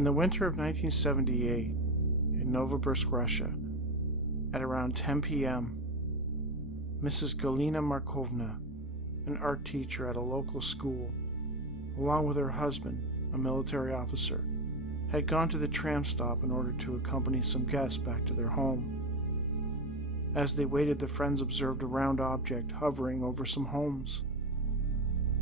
In the winter of 1978, in Novosibirsk, Russia, at around 10 p.m., Mrs. Galina Markovna, an art teacher at a local school, along with her husband, a military officer, had gone to the tram stop in order to accompany some guests back to their home. As they waited, the friends observed a round object hovering over some homes.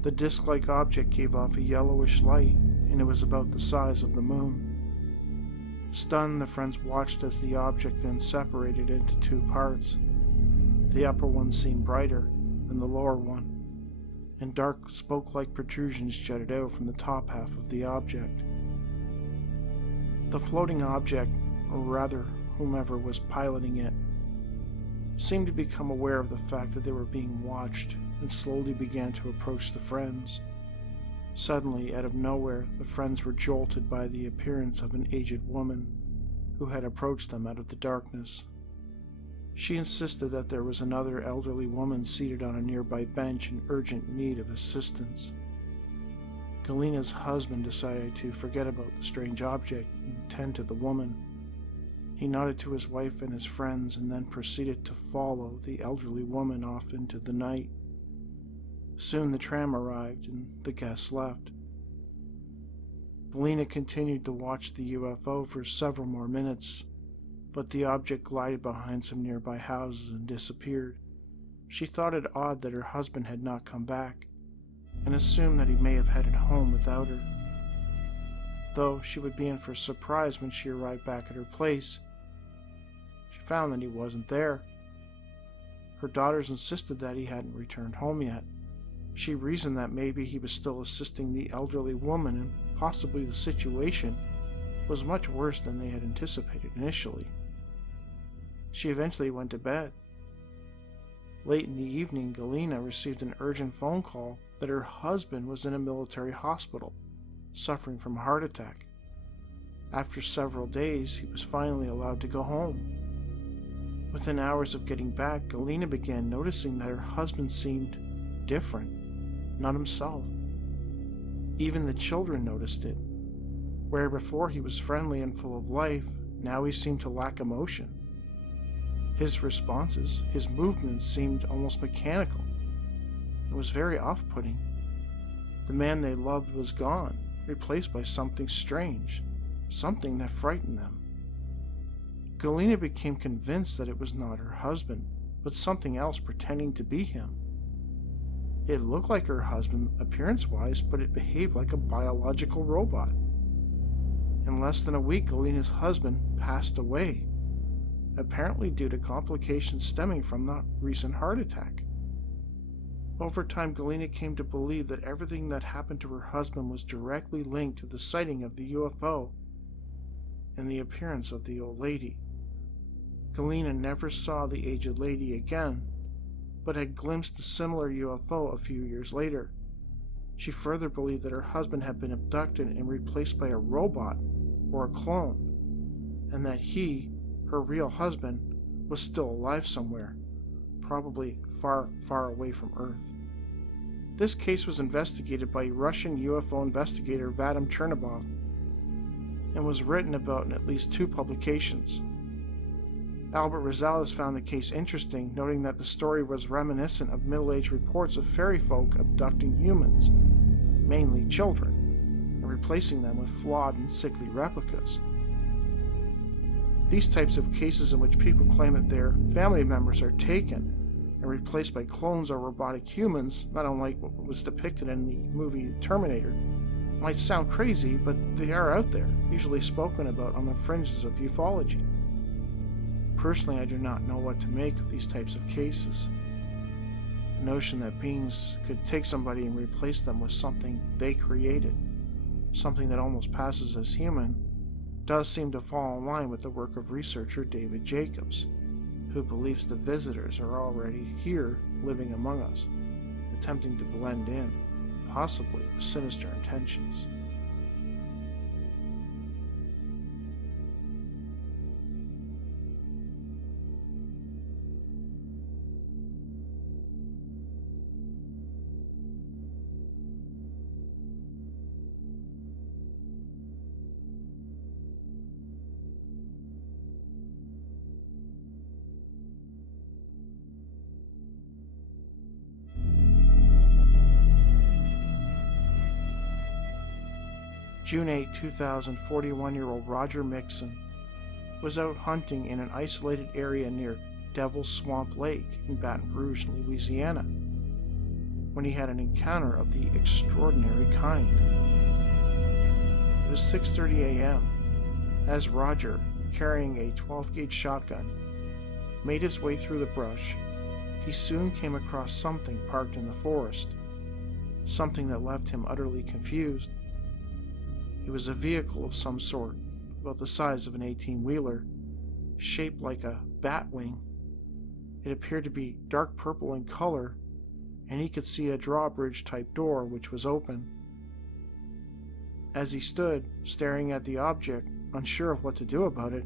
The disc-like object gave off a yellowish light, and it was about the size of the moon. Stunned, the friends watched as the object then separated into two parts. The upper one seemed brighter than the lower one, and dark spoke-like protrusions jutted out from the top half of the object. The floating object, or rather whomever was piloting it, seemed to become aware of the fact that they were being watched and slowly began to approach the friends. Suddenly, out of nowhere, the friends were jolted by the appearance of an aged woman who had approached them out of the darkness. She insisted that there was another elderly woman seated on a nearby bench in urgent need of assistance. Galina's husband decided to forget about the strange object and tend to the woman. He nodded to his wife and his friends and then proceeded to follow the elderly woman off into the night. Soon the tram arrived and the guests left. Galina continued to watch the UFO for several more minutes, but the object glided behind some nearby houses and disappeared. She thought it odd that her husband had not come back, and assumed that he may have headed home without her. Though she would be in for a surprise when she arrived back at her place. She found that he wasn't there. Her daughters insisted that he hadn't returned home yet. She reasoned that maybe he was still assisting the elderly woman and possibly the situation was much worse than they had anticipated initially. She eventually went to bed. Late in the evening, Galina received an urgent phone call that her husband was in a military hospital, suffering from a heart attack. After several days, he was finally allowed to go home. Within hours of getting back, Galina began noticing that her husband seemed different, not himself. Even the children noticed it. Where before he was friendly and full of life, now he seemed to lack emotion. His responses, his movements seemed almost mechanical. It was very off-putting. The man they loved was gone, replaced by something strange, something that frightened them. Galina became convinced that it was not her husband, but something else pretending to be him. It looked like her husband appearance-wise, but it behaved like a biological robot. In less than a week, Galina's husband passed away, apparently due to complications stemming from the recent heart attack. Over time, Galina came to believe that everything that happened to her husband was directly linked to the sighting of the UFO and the appearance of the old lady. Galina never saw the aged lady again, but had glimpsed a similar UFO a few years later. She further believed that her husband had been abducted and replaced by a robot or a clone, and that he, her real husband, was still alive somewhere, probably far, far away from Earth. This case was investigated by Russian UFO investigator Vadim Chernobrov and was written about in at least 2 publications. Albert Rosales found the case interesting, noting that the story was reminiscent of middle-aged reports of fairy folk abducting humans, mainly children, and replacing them with flawed and sickly replicas. These types of cases in which people claim that their family members are taken and replaced by clones or robotic humans, not unlike what was depicted in the movie Terminator, might sound crazy, but they are out there, usually spoken about on the fringes of ufology. Personally, I do not know what to make of these types of cases. The notion that beings could take somebody and replace them with something they created, something that almost passes as human, does seem to fall in line with the work of researcher David Jacobs, who believes the visitors are already here living among us, attempting to blend in, possibly with sinister intentions. June 8, 2000, 41-year-old Roger Mixon was out hunting in an isolated area near Devil's Swamp Lake in Baton Rouge, Louisiana, when he had an encounter of the extraordinary kind. It was 6:30 a.m. as Roger, carrying a 12-gauge shotgun, made his way through the brush. He soon came across something parked in the forest, something that left him utterly confused. It was a vehicle of some sort, about the size of an 18-wheeler, shaped like a bat wing. It appeared to be dark purple in color, and he could see a drawbridge-type door which was open. As he stood, staring at the object, unsure of what to do about it,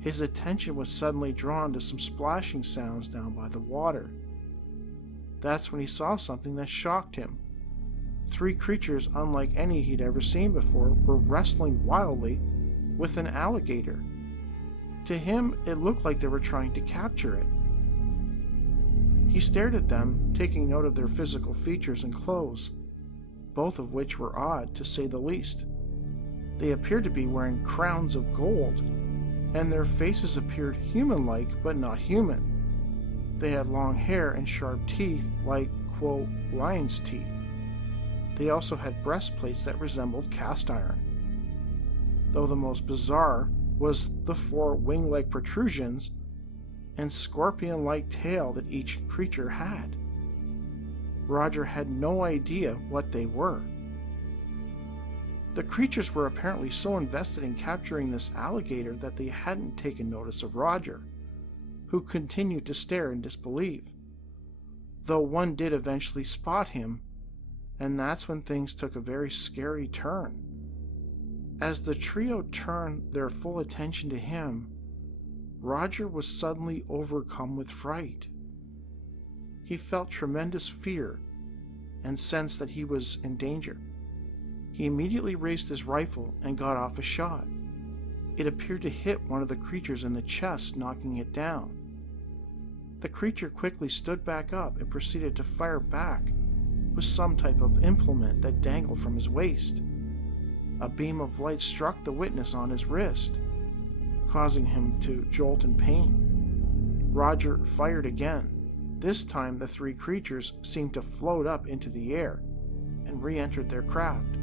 his attention was suddenly drawn to some splashing sounds down by the water. That's when he saw something that shocked him. 3 creatures unlike any he'd ever seen before were wrestling wildly with an alligator. To him, it looked like they were trying to capture it. He stared at them, taking note of their physical features and clothes, both of which were odd, to say the least. They appeared to be wearing crowns of gold, and their faces appeared human-like but not human. They had long hair and sharp teeth like, quote, lion's teeth. They also had breastplates that resembled cast iron. Though the most bizarre was the 4 wing-like protrusions and scorpion-like tail that each creature had. Roger had no idea what they were. The creatures were apparently so invested in capturing this alligator that they hadn't taken notice of Roger, who continued to stare in disbelief, though one did eventually spot him, and that's when things took a very scary turn. As the trio turned their full attention to him, Roger was suddenly overcome with fright. He felt tremendous fear and sensed that he was in danger. He immediately raised his rifle and got off a shot. It appeared to hit one of the creatures in the chest, knocking it down. The creature quickly stood back up and proceeded to fire back with some type of implement that dangled from his waist. A beam of light struck the witness on his wrist, causing him to jolt in pain. Roger fired again. This time the 3 creatures seemed to float up into the air and re-entered their craft.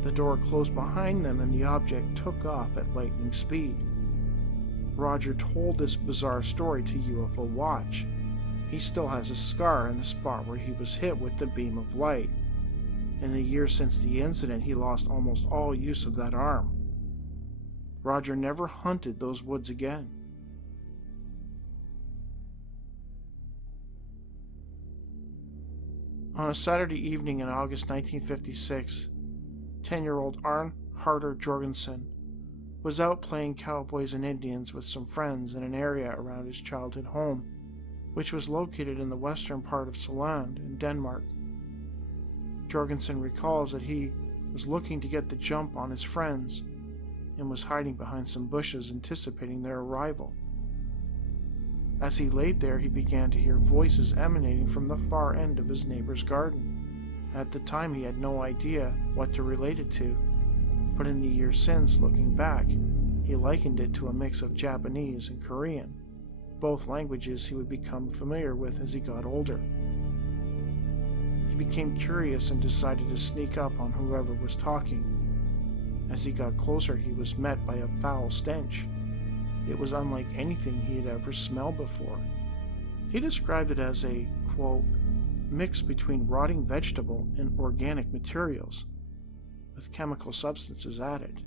The door closed behind them and the object took off at lightning speed. Roger told this bizarre story to UFOWatch. He still has a scar in the spot where he was hit with the beam of light. In the years since the incident, he lost almost all use of that arm. Roger never hunted those woods again. On a Saturday evening in August 1956, 10-year-old Arne Harder Jorgensen was out playing cowboys and Indians with some friends in an area around his childhood home, which was located in the western part of Sjælland in Denmark. Jorgensen recalls that he was looking to get the jump on his friends and was hiding behind some bushes anticipating their arrival. As he laid there, he began to hear voices emanating from the far end of his neighbor's garden. At the time, he had no idea what to relate it to, but in the years since, looking back, he likened it to a mix of Japanese and Korean, both languages he would become familiar with as he got older. He became curious and decided to sneak up on whoever was talking. As he got closer, he was met by a foul stench. It was unlike anything he had ever smelled before. He described it as a, quote, mix between rotting vegetable and organic materials, with chemical substances added.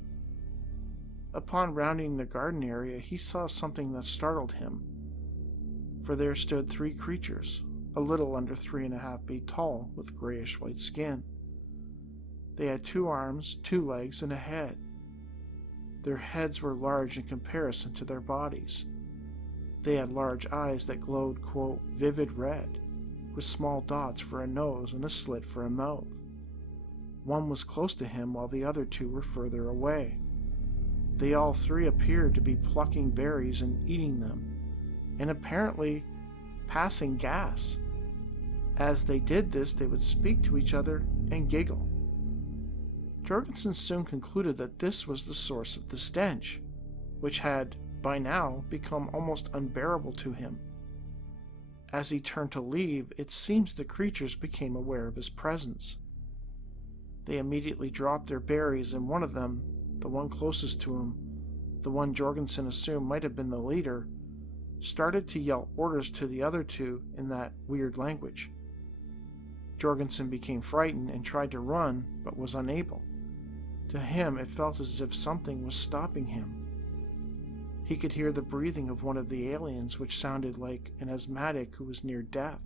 Upon rounding the garden area, he saw something that startled him, for there stood 3 creatures, a little under 3.5 feet tall, with grayish-white skin. They had 2 arms, 2 legs, and a head. Their heads were large in comparison to their bodies. They had large eyes that glowed, quote, vivid red, with small dots for a nose and a slit for a mouth. One was close to him while the other 2 were further away. They all 3 appeared to be plucking berries and eating them, and apparently passing gas. As they did this, they would speak to each other and giggle. Jorgensen soon concluded that this was the source of the stench, which had, by now, become almost unbearable to him. As he turned to leave, it seems the creatures became aware of his presence. They immediately dropped their berries, and one of them, the one closest to him, the one Jorgensen assumed might have been the leader, started to yell orders to the other two in that weird language. Jorgensen became frightened and tried to run, but was unable. To him, it felt as if something was stopping him. He could hear the breathing of one of the aliens, which sounded like an asthmatic who was near death.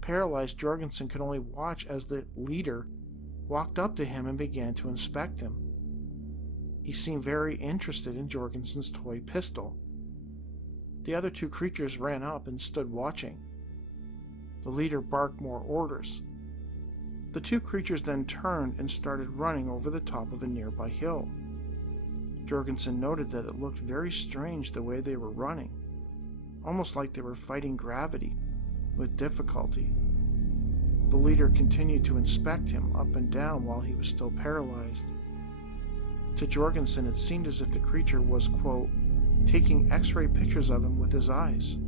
Paralyzed, Jorgensen could only watch as the leader walked up to him and began to inspect him. He seemed very interested in Jorgensen's toy pistol. The other two creatures ran up and stood watching. The leader barked more orders. The two creatures then turned and started running over the top of a nearby hill. Jorgensen noted that it looked very strange the way they were running, almost like they were fighting gravity with difficulty. The leader continued to inspect him up and down while he was still paralyzed. To Jorgensen, it seemed as if the creature was, quote, taking X-ray pictures of him with his eyes.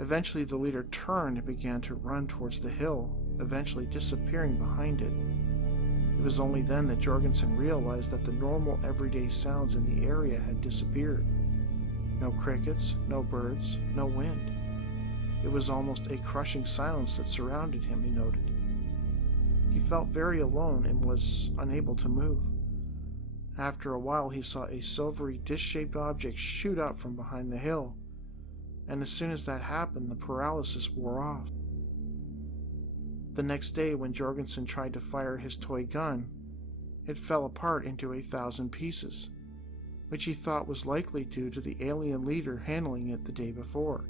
Eventually, the leader turned and began to run towards the hill, eventually disappearing behind it. It was only then that Jorgensen realized that the normal everyday sounds in the area had disappeared. No crickets, no birds, no wind. It was almost a crushing silence that surrounded him, he noted. He felt very alone and was unable to move. After a while, he saw a silvery dish-shaped object shoot up from behind the hill, and as soon as that happened, the paralysis wore off. The next day, when Jorgensen tried to fire his toy gun, it fell apart into 1,000 pieces, which he thought was likely due to the alien leader handling it the day before.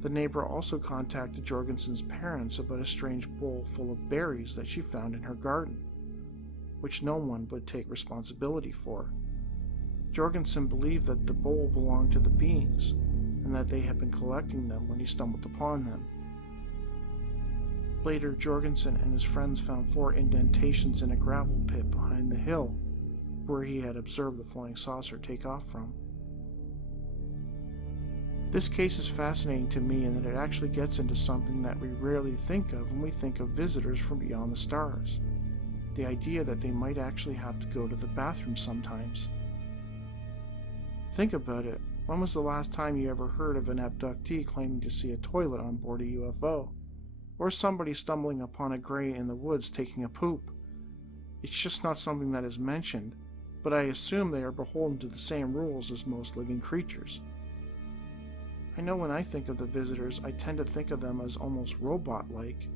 The neighbor also contacted Jorgensen's parents about a strange bowl full of berries that she found in her garden, which no one would take responsibility for. Jorgensen believed that the bowl belonged to the beings, and that they had been collecting them when he stumbled upon them. Later, Jorgensen and his friends found 4 indentations in a gravel pit behind the hill, where he had observed the flying saucer take off from. This case is fascinating to me in that it actually gets into something that we rarely think of when we think of visitors from beyond the stars. The idea that they might actually have to go to the bathroom sometimes. Think about it. When was the last time you ever heard of an abductee claiming to see a toilet on board a UFO? Or somebody stumbling upon a gray in the woods taking a poop? It's just not something that is mentioned, but I assume they are beholden to the same rules as most living creatures. I know when I think of the visitors, I tend to think of them as almost robot-like,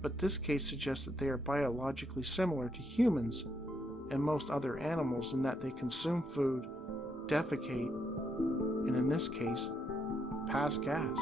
but this case suggests that they are biologically similar to humans and most other animals in that they consume food, defecate, and in this case, pass gas.